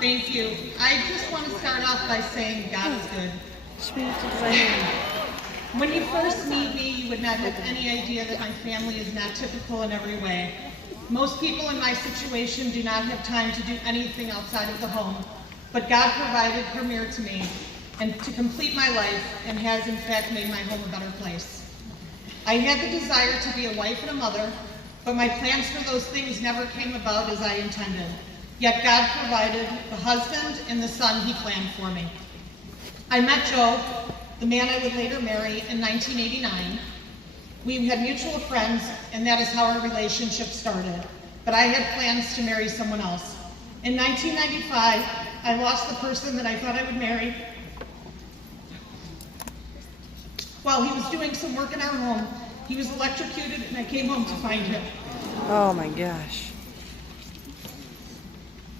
Thank you. I just want to start off by saying God is good. When you first meet me, you would not have any idea that my family is not typical in every way. Most people in my situation do not have time to do anything outside of the home, but God provided Premier to me and to complete my life, and has in fact made my home a better place. I had the desire to be a wife and a mother, but my plans for those things never came about as I intended. Yet God provided the husband and the son he planned for me. I met Joe, the man I would later marry, in 1989. We had mutual friends, and that is how our relationship started. But I had plans to marry someone else. In 1995, I lost the person that I thought I would marry while he was doing some work in our home. He was electrocuted, and I came home to find him. Oh my gosh.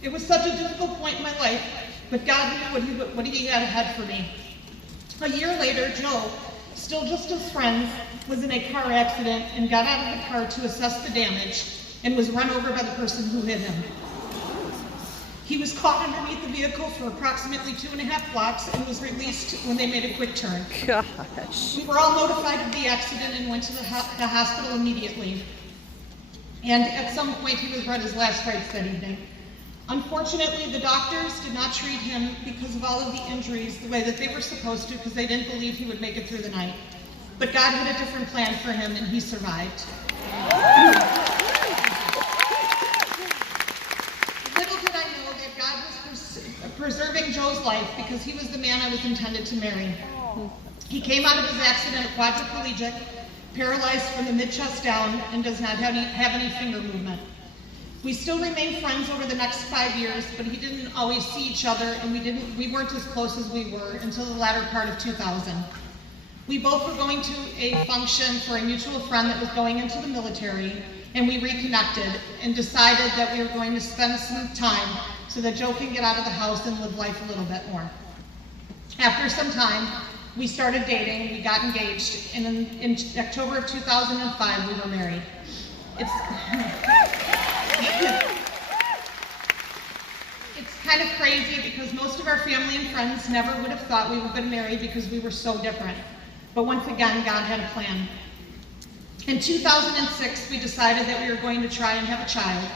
It was such a difficult point in my life, but God knew what he had ahead for me. A year later, Joe, still just as friends, was in a car accident and got out of the car to assess the damage and was run over by the person who hit him. He was caught underneath the vehicle for approximately 2.5 blocks and was released when they made a quick turn. Gosh. We were all notified of the accident and went to the hospital immediately. And at some point, he was read his last rites that evening. Unfortunately, the doctors did not treat him because of all of the injuries the way that they were supposed to, because they didn't believe he would make it through the night. But God had a different plan for him, and he survived. Little did I know that God was preserving Joe's life, because he was the man I was intended to marry. He came out of his accident a quadriplegic, paralyzed from the mid-chest down, and does not have any finger movement. We still remained friends over the next 5 years, but he didn't always see each other, and we weren't as close as we were until the latter part of 2000. We both were going to a function for a mutual friend that was going into the military, and we reconnected and decided that we were going to spend some time so that Joe can get out of the house and live life a little bit more. After some time, we started dating, we got engaged, and in October of 2005, we were married. It's kind of crazy because most of our family and friends never would have thought we would have been married because we were so different. But once again, God had a plan. In 2006, we decided that we were going to try and have a child.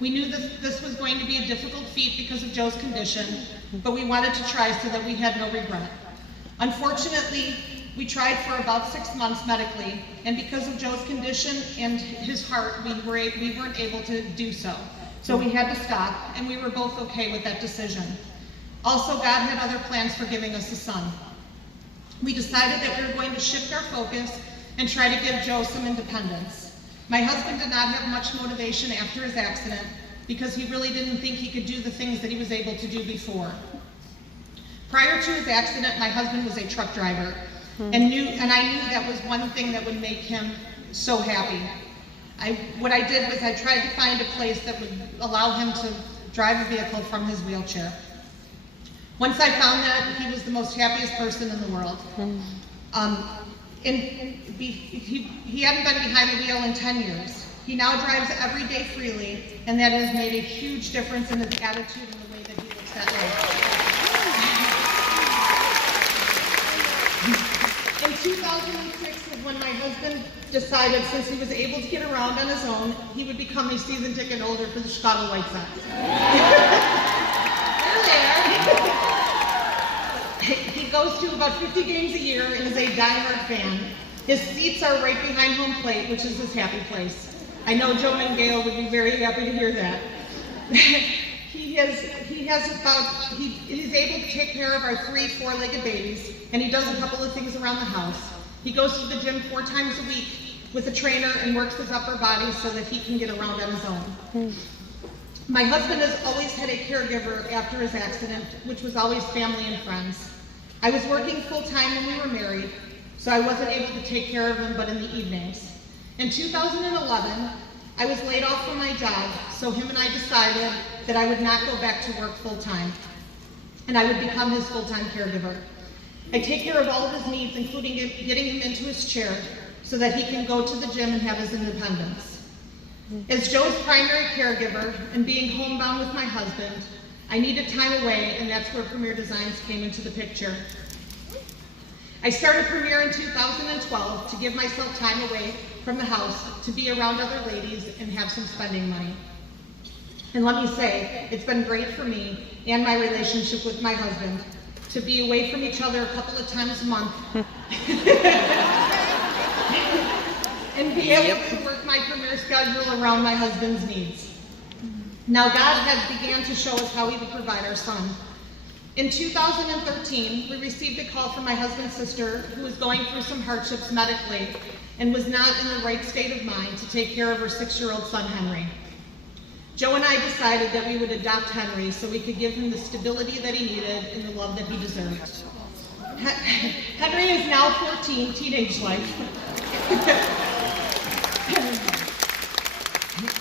We knew that this was going to be a difficult feat because of Joe's condition, but we wanted to try so that we had no regret. Unfortunately, we tried for about 6 months medically, and because of Joe's condition and his heart, we weren't able to do so. So we had to stop, and we were both okay with that decision. Also, God had other plans for giving us a son. We decided that we were going to shift our focus and try to give Joe some independence. My husband did not have much motivation after his accident because he really didn't think he could do the things that he was able to do before. Prior to his accident, my husband was a truck driver, and I knew that was one thing that would make him so happy. What I did was I tried to find a place that would allow him to drive a vehicle from his wheelchair. Once I found that, he was the most happiest person in the world. He hadn't been behind the wheel in 10 years. He now drives every day freely, and that has made a huge difference in his attitude and the way that he looks at life. In 2006 is when my husband decided, since he was able to get around on his own, he would become a season ticket holder for the Chicago White Sox. He goes to about 50 games a year and is a diehard fan. His seats are right behind home plate, which is his happy place. I know Joe and Gail would be very happy to hear that. He's able to take care of our 3 4-legged babies, and he does a couple of things around the house. He goes to the gym 4 times a week with a trainer and works his upper body so that he can get around on his own. My husband has always had a caregiver after his accident, which was always family and friends. I was working full-time when we were married, so I wasn't able to take care of him but in the evenings. In 2011, I was laid off from my job, so him and I decided that I would not go back to work full-time, and I would become his full-time caregiver. I take care of all of his needs, including getting him into his chair so that he can go to the gym and have his independence. As Joe's primary caregiver and being homebound with my husband, I needed time away, and that's where Premier Designs came into the picture. I started Premier in 2012 to give myself time away from the house, to be around other ladies and have some spending money. And let me say, it's been great for me and my relationship with my husband to be away from each other a couple of times a month and be able to work my Premier schedule around my husband's needs. Now God had began to show us how he would provide our son. In 2013, we received a call from my husband's sister who was going through some hardships medically and was not in the right state of mind to take care of her 6-year-old son, Henry. Joe and I decided that we would adopt Henry so we could give him the stability that he needed and the love that he deserved. Henry is now 14, teenage life.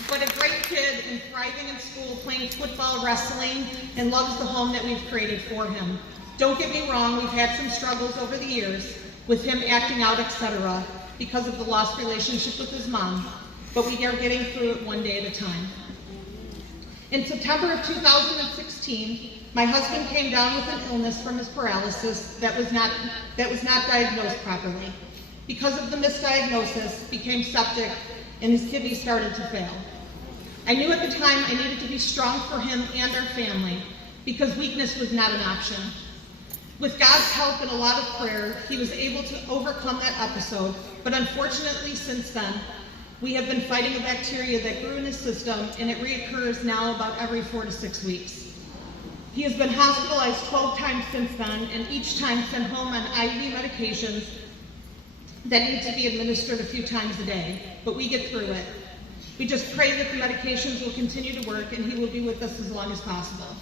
But a great kid and thriving in school, playing football, wrestling, and loves the home that we've created for him. Don't get me wrong, we've had some struggles over the years with him acting out, etc., because of the lost relationship with his mom, but we are getting through it one day at a time. In September of 2016, my husband came down with an illness from his paralysis that was not diagnosed properly. Because of the misdiagnosis, became septic, and his kidneys started to fail. I knew at the time I needed to be strong for him and our family, because weakness was not an option. With God's help and a lot of prayer, he was able to overcome that episode, but unfortunately since then, we have been fighting a bacteria that grew in his system, and it reoccurs now about every 4 to 6 weeks. He has been hospitalized 12 times since then, and each time sent home on IV medications that need to be administered a few times a day, but we get through it. We just pray that the medications will continue to work and he will be with us as long as possible.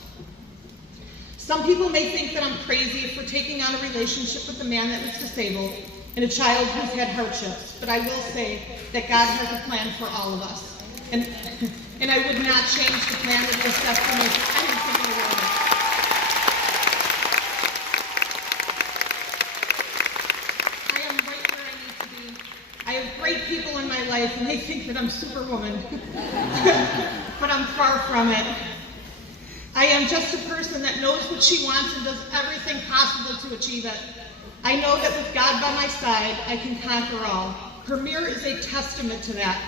Some people may think that I'm crazy for taking on a relationship with a man that is disabled and a child who's had hardships, but I will say that God has a plan for all of us. And I would not change the plan that was set for me for anything in the world. I am right where I need to be. I have great people in my life, and they think that I'm Superwoman, but I'm far from it. I am just a person that knows what she wants and does everything possible to achieve it. I know that with God by my side, I can conquer all. Premier is a testament to that,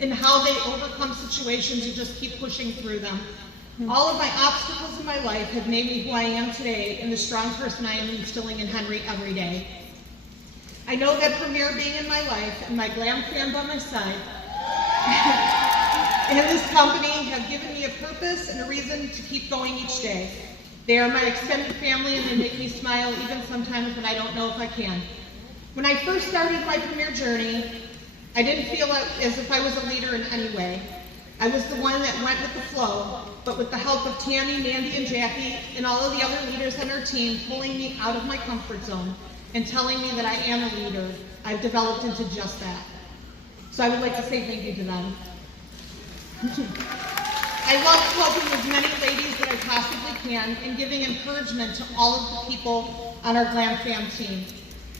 in how they overcome situations and just keep pushing through them. All of my obstacles in my life have made me who I am today and the strong person I am instilling in Henry every day. I know that Premier being in my life and my glam fam by my side and this company have given me a purpose and a reason to keep going each day. They are my extended family and they make me smile even sometimes when I don't know if I can. When I first started my Premier journey, I didn't feel as if I was a leader in any way. I was the one that went with the flow, but with the help of Tammy, Mandy, and Jackie, and all of the other leaders on our team pulling me out of my comfort zone and telling me that I am a leader, I've developed into just that. So I would like to say thank you to them. I love helping as many ladies that I possibly can and giving encouragement to all of the people on our Glam Fam team.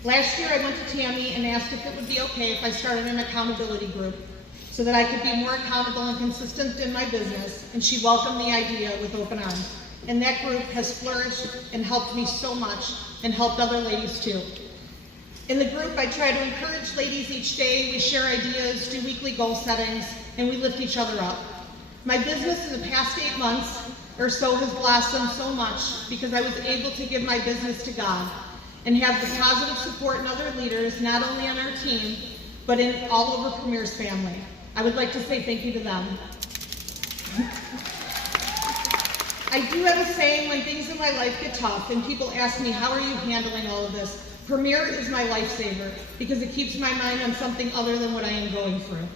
Last year I went to Tammy and asked if it would be okay if I started an accountability group so that I could be more accountable and consistent in my business, and she welcomed the idea with open arms. And that group has flourished and helped me so much and helped other ladies too. In the group, I try to encourage ladies each day. We share ideas, do weekly goal settings, and we lift each other up. My business in the past 8 months or so has blossomed so much because I was able to give my business to God and have the positive support in other leaders, not only on our team, but in all over Premier's family. I would like to say thank you to them. I do have a saying when things in my life get tough and people ask me, how are you handling all of this? Premier is my lifesaver because it keeps my mind on something other than what I am going through.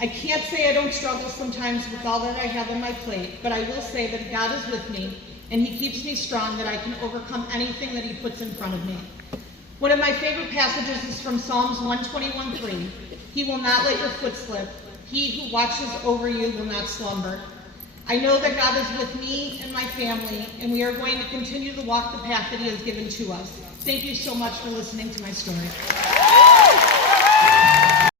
I can't say I don't struggle sometimes with all that I have on my plate, but I will say that God is with me and he keeps me strong that I can overcome anything that he puts in front of me. One of my favorite passages is from Psalms 121:3. He will not let your foot slip. He who watches over you will not slumber. I know that God is with me and my family, and we are going to continue to walk the path that he has given to us. Thank you so much for listening to my story.